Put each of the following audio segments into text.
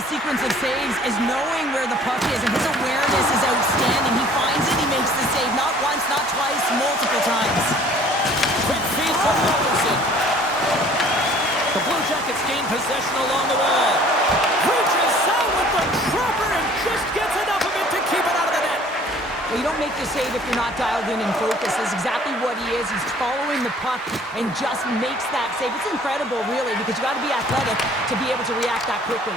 this sequence of saves is knowing where the puck is, and his awareness is outstanding. He finds it, he makes the save, not once, not twice, multiple times. Quick feed from Robertson. The Blue Jackets gain possession along the wall. Reaches out with the trapper and just gets enough of it to keep it out of the net. Well, you don't make the save if you're not dialed in and focused. That's exactly what he is. He's following the puck and just makes that save. It's incredible, really, because you got to be athletic to be able to react that quickly.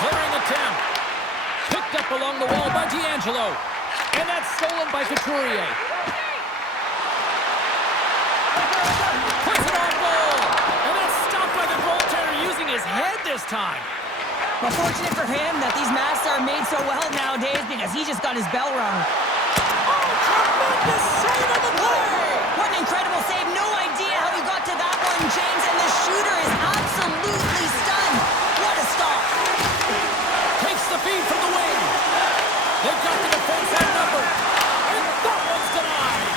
Clearing attempt. Picked up along the wall by D'Angelo. And that's stolen by Couturier. Puts it on goal. And that's stopped by the goaltender using his head this time. Well, fortunate for him that these masks are made so well nowadays because he just got his bell rung. Oh, tremendous save on the play! What an incredible save. No idea how he got to that one, James, and the shooter is absolutely stunned. What a stop. Takes the feed from the wing. They've got the defense outnumbered. And that one's denied.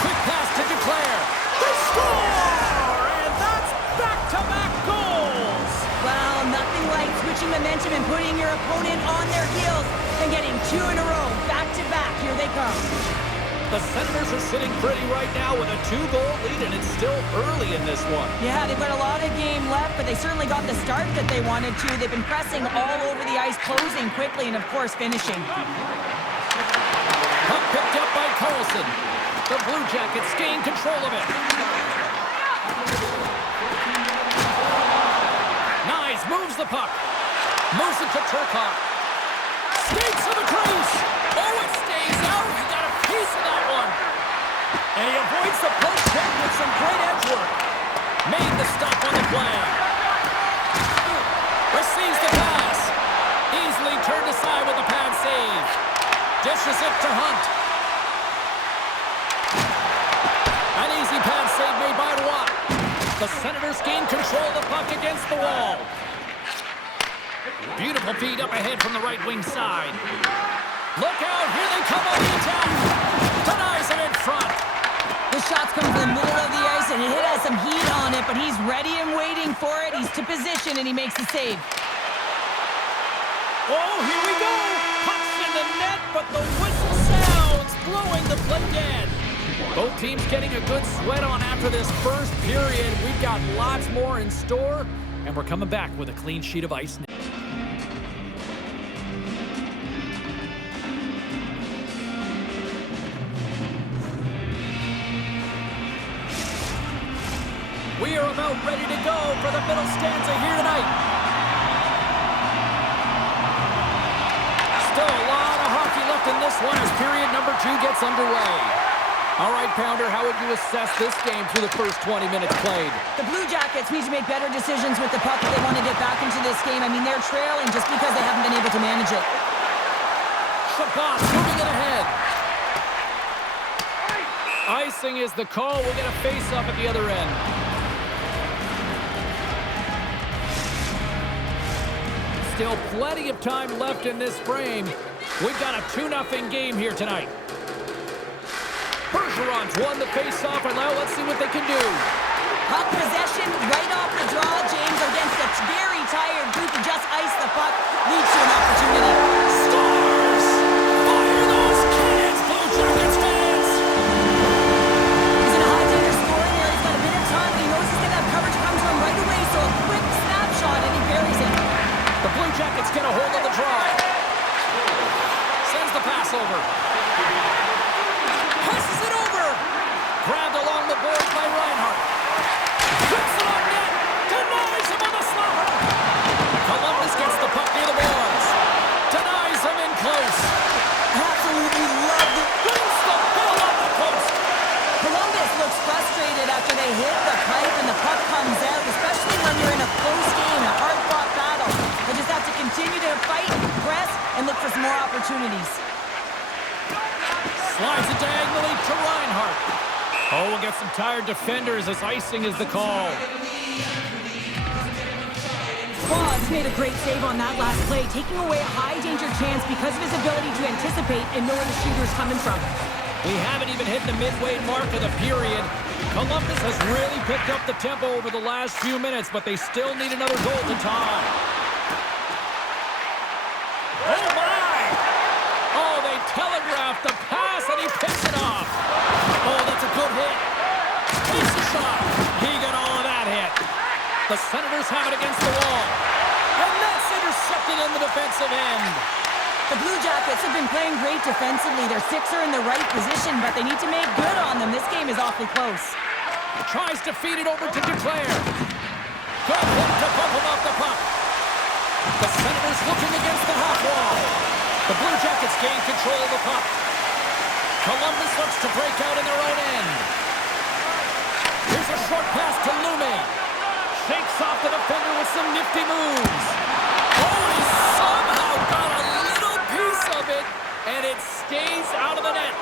Quick pass to Duclair. They score! And that's back-to-back goals. Well, nothing like switching momentum and putting your opponent on their heels and getting two in a row. Back-to-back. Here they come. The Senators are sitting pretty right now with a 2-goal lead, and it's still early in this one. Yeah, they've got a lot of game left, but they certainly got the start that they wanted to. They've been pressing all over the ice, closing quickly, and of course, finishing. Puck picked up by Carlson. The Blue Jackets gain control of it. Nice, moves the puck. Moves it to Turcotte. Skates to the crease. Oh, it stays out. He got a piece of that one. And he avoids the poke check with some great edge work. Made the stop on the play. Receives the pass. Easily turned aside with the pad save. Dishes it to Hunt. An easy pad save made by Roy. The Senators gain control of the puck against the wall. Beautiful feed up ahead from the right wing side. Look out, here they come on the attack. Denies it in front. The shots come from the middle of the ice, and it has some heat on it, but he's ready and waiting for it. He's to position, and he makes the save. Oh, here we go. Pucks in the net, but the whistle sounds, blowing the play dead. Both teams getting a good sweat on after this first period. We've got lots more in store, and we're coming back with a clean sheet of ice now. We are about ready to go for the middle stanza here tonight. Still a lot of hockey left in this one as period number 2 gets underway. All right, Pounder, how would you assess this game through the first 20 minutes played? The Blue Jackets need to make better decisions with the puck if they want to get back into this game. I mean, they're trailing just because they haven't been able to manage it. Chabot moving it ahead. Icing is the call. We'll get a face-off at the other end. Still plenty of time left in this frame. We've got a 2-0 game here tonight. Bergeron's won the face-off, and now let's see what they can do. Puck possession right off the draw, James, against a very tired group who just iced the puck. Leads to an opportunity. Stars! Fire those cannons, Blue Jackets fans! He's in a high danger scoring area. He's got a bit of time, but he knows he's going to have coverage come to him right away, so a quick snapshot, and he buries it. The Blue Jackets get a hold of the draw. Sends the pass over. Passes it over. Grabbed along the boards by Reinhart. Puts it on net. Denies him on the slapper. Columbus gets the puck near the boards. Denies him in close. Absolutely loved it. Brings the ball on the post. Columbus looks frustrated after they hit the pipe and the puck comes out, especially when you're in a close game, a hard-fought battle. They just have to continue to fight, press, and look for some more opportunities. Slides it diagonally to Reinhart. Oh, we'll get some tired defenders as icing is the call. Claude's made a great save on that last play, taking away a high-danger chance because of his ability to anticipate and know where the shooter's coming from. We haven't even hit the midway mark of the period. Columbus has really picked up the tempo over the last few minutes, but they still need another goal to tie. The Senators have it against the wall. And that's intercepted in the defensive end. The Blue Jackets have been playing great defensively. Their six are in the right position, but they need to make good on them. This game is awfully close. Tries to feed it over to Duclair. Good hit to bump him off the puck. The Senators looking against the half wall. The Blue Jackets gain control of the puck. Columbus looks to break out in their own end. Here's a short pass to Lume. Shakes off the defender with some nifty moves. Oh, he somehow got a little piece of it, and it stays out of the net.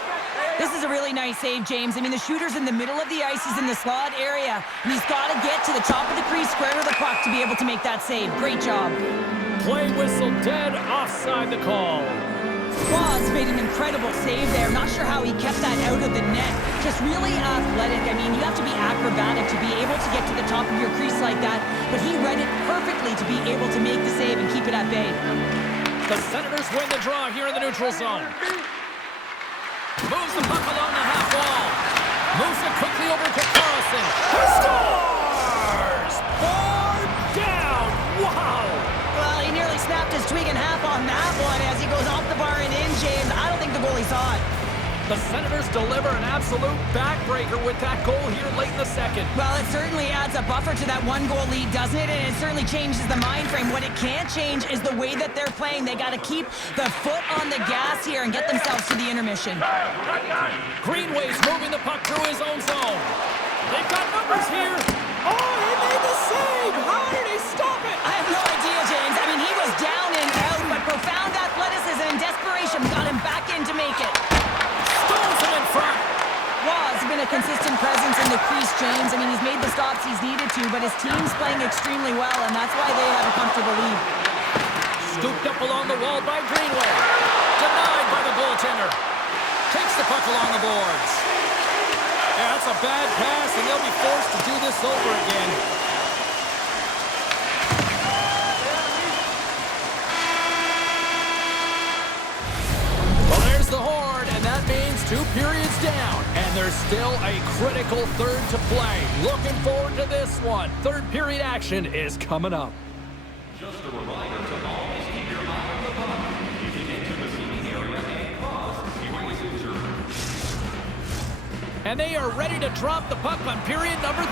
This is a really nice save, James. I mean, the shooter's in the middle of the ice. He's in the slot area, and he's got to get to the top of the crease, square to the puck to be able to make that save. Great job. Play whistle dead, offside the call. Claus made an incredible save there. Not sure how he kept that out of the net. Just really athletic. I mean, you have to be acrobatic to be able to get to the top of your crease like that, but he read it perfectly to be able to make the save and keep it at bay. The Senators win the draw here in the neutral zone. Moves the puck along the half wall. Moves it quickly over to Carlson. He scores! Bar down! Wow! Well, he nearly snapped his twig in half on that one as he goes off the bar and in, James. I don't think the goalie saw it. The Senators deliver an absolute backbreaker with that goal here late in the second. Well, it certainly adds a buffer to that one-goal lead, doesn't it? And it certainly changes the mind frame. What it can't change is the way that they're playing. They got to keep the foot on the gas here and get themselves to the intermission. Greenway's moving the puck through his own zone. They've got numbers here. Oh, he made the save! How did he stop it? I have no idea, James. I mean, he was down and out, but profound athleticism and desperation got him back in to make it. Stones him in front. Waugh's been a consistent presence in the crease, James. I mean, he's made the stops he's needed to, but his team's playing extremely well, and that's why they have a comfortable lead. Scooped up along the wall by Greenway. Denied by the goaltender. Takes the puck along the boards. Yeah, that's a bad pass, and they'll be forced to do this over again. Well, there's the horn, and that means 2 periods down. And there's still a critical third to play. Looking forward to this one. Third period action is coming up. Just a reminder to always keep your eye on the puck. If you get to the seating area and pause, you always injured. And they are ready to drop the puck on period number 3.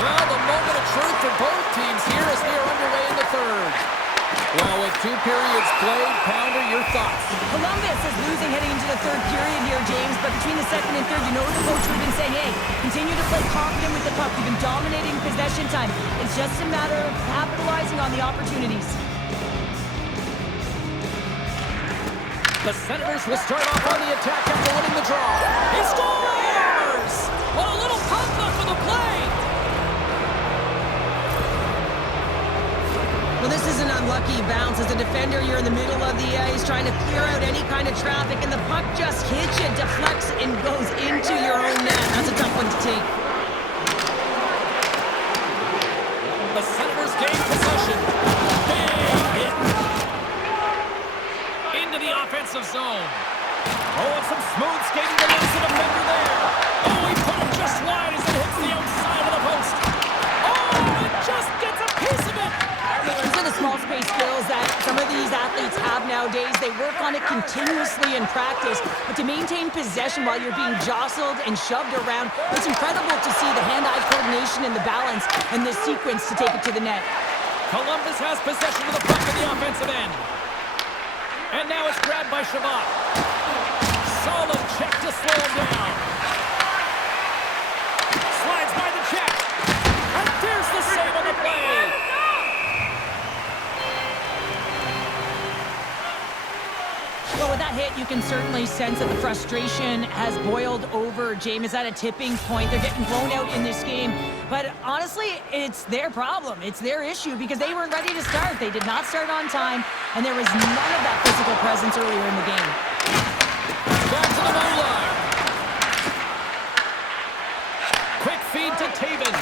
Well, the moment of truth for both teams here as we are underway in the third. Well, with 2 periods played, Pounder, your thoughts? Columbus is losing heading into the third period here, James, but between the second and third, you know the coach would have been saying, hey, continue to play confident with the puck. You've been dominating possession time. It's just a matter of capitalizing on the opportunities. The Senators will start off on the attack after winning the draw. He scores! What a little pump up for the play! Well, this is an unlucky bounce. As a defender, you're in the middle of the ice trying to clear out any kind of traffic, and the puck just hits you, deflects, and goes into your own net. That's a tough one to take. The Senators gain possession. Big hit. Into the offensive zone. Oh, and some smooth skating to lose the defender there. Oh, he put it just wide as it hits the outside of the post. Oh, it just gets a piece of it. These are the small space skills that some of these athletes have nowadays. They work on it continuously in practice, but to maintain possession while you're being jostled and shoved around, it's incredible to see the hand-eye coordination and the balance in this sequence to take it to the net. Columbus has possession of the puck in the offensive end. And now it's grabbed by Shabbat. Solid check to slow him down. Slides by the check. And there's the save on the play. Well, with that hit, you can certainly sense that the frustration has boiled over. James is at a tipping point. They're getting blown out in this game. But honestly, it's their problem. It's their issue because they weren't ready to start. They did not start on time, and there was none of that physical presence earlier in the game. Back to the blue line. Quick feed to Taven.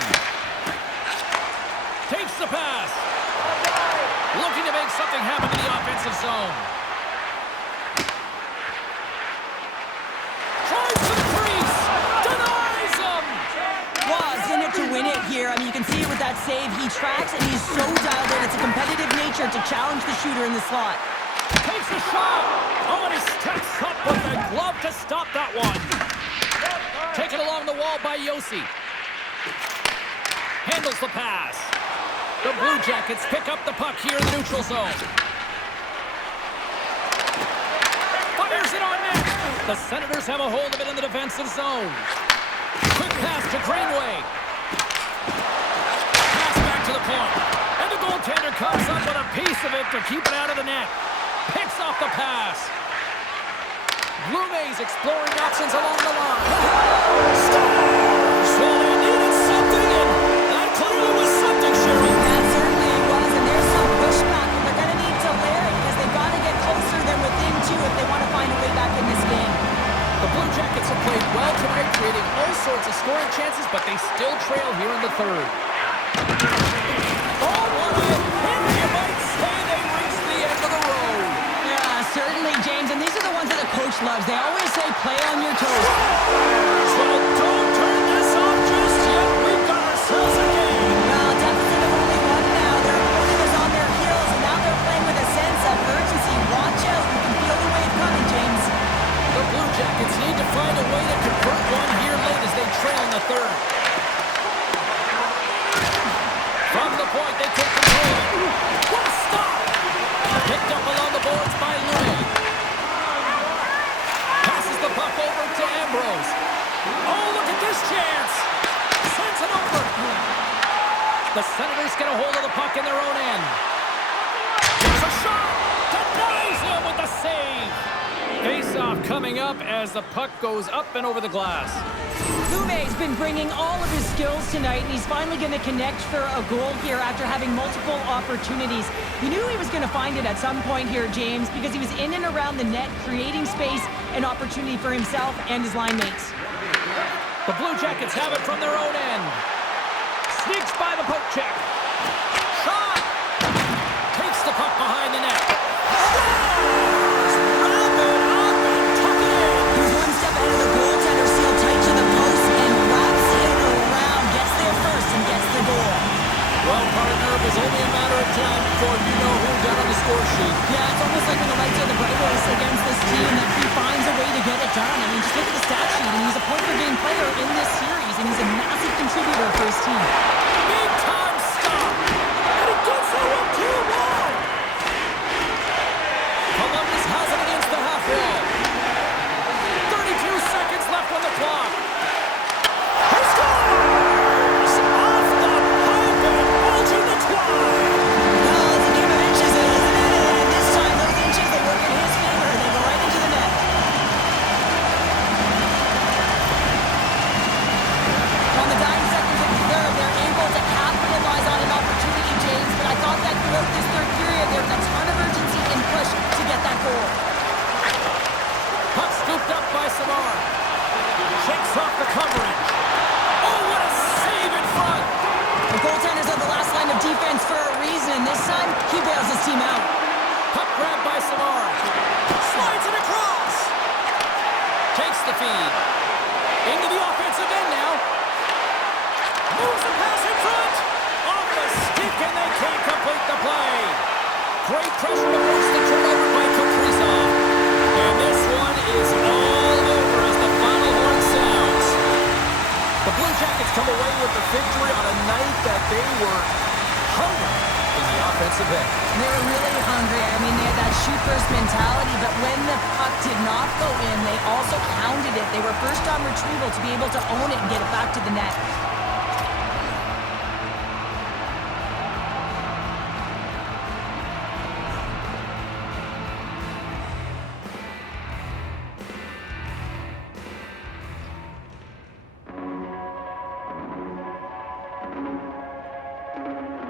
Takes the pass. Looking to make something happen in the offensive zone. save. He tracks, and he's so dialed in. It's a competitive nature to challenge the shooter in the slot. Takes a shot. Oh, and he steps up with the glove to stop that one. Taken along the wall by Yossi. Handles the pass. The Blue Jackets pick up the puck here in the neutral zone. Fires it on net. The Senators have a hold of it in the defensive zone. Quick pass to Greenway. Pass back to the point. And the goaltender comes up with a piece of it to keep it out of the net. Picks off the pass. Blue Jays exploring options along the line. Scores! So they needed something, and that clearly was something, Sherry. That certainly it was, and there's some pushback, but they're going to need to layer it because they've got to get closer than within two if they want to find a way back in this game. The Blue Jackets have played well tonight, creating all sorts of scoring chances, but they still trail here in the third. Oh, what a hit! You might say they reached the end of the road. Yeah, certainly, James, and these are the ones that the coach loves. They always say play on your toes. So don't turn this off just yet. We've got ourselves a game. Well, deficit of only one now. Their opponent is on their heels, and now they're playing with a sense of urgency. Watch out. You can feel the wave coming, James. The Blue Jackets need to find a way to convert one here late as they trail in the third. From the point, they take control. What a stop! Picked up along the boards by Louis. Passes the puck over to Ambrose. Oh, look at this chance! Sends it over. The Senators get a hold of the puck in their own end. Takes a shot! Denies him with the save! Face-off coming up as the puck goes up and over the glass. Lume's been bringing all of his skills tonight, and he's finally going to connect for a goal here after having multiple opportunities. You knew he was going to find it at some point here, James, because he was in and around the net, creating space and opportunity for himself and his line mates. The Blue Jackets have it from their own end. Sneaks by the poke check. Shot! Takes the puck behind the net. Scores! Wrap it up and tuck it in. He's one step ahead of the goaltender, sealed tight to the post, and wraps it around. Gets there first and gets the goal. Well, partner, it was only a matter of time before you know who got on the score sheet. Yeah, it's almost like when the lights are the brightest against this team that he finds a way to get it done. I mean, just look at the stat sheet, and he's a point-per-game player in this series, and he's a massive contributor for his team. Big time stop! And he gets that one too long! Columbus has it against the half wall. 32 seconds left on the clock. He scores! Off the pipe and bulging the twine! Well, it's a game of inches, isn't it? And this time, those inches, they work in his favor. They go right into the net. On the dying seconds of the third, they're able to capitalize on an opportunity, James, but I thought that throughout this third period, there was a ton of urgency and push to get that goal. Puck scooped up by Samar. Shakes off the coverage. Oh, what a save in front! The goaltenders are the last line of defense for a reason. This time, he bails his team out. Puck grabbed by Samar. Slides it across. Takes the feed. Into the offensive end now. Moves the pass in front. Off the stick, and they can't complete the play. Great pressure to force the turnover by Kaprizov. And this one is all over as the final horn sounds. The Blue Jackets come away with the victory on a night that they were hungry in the offensive end. They were really hungry. I mean, they had that shoot-first mentality, but when the puck did not go in, they also hounded it. They were first on retrieval to be able to own it and get it back to the net.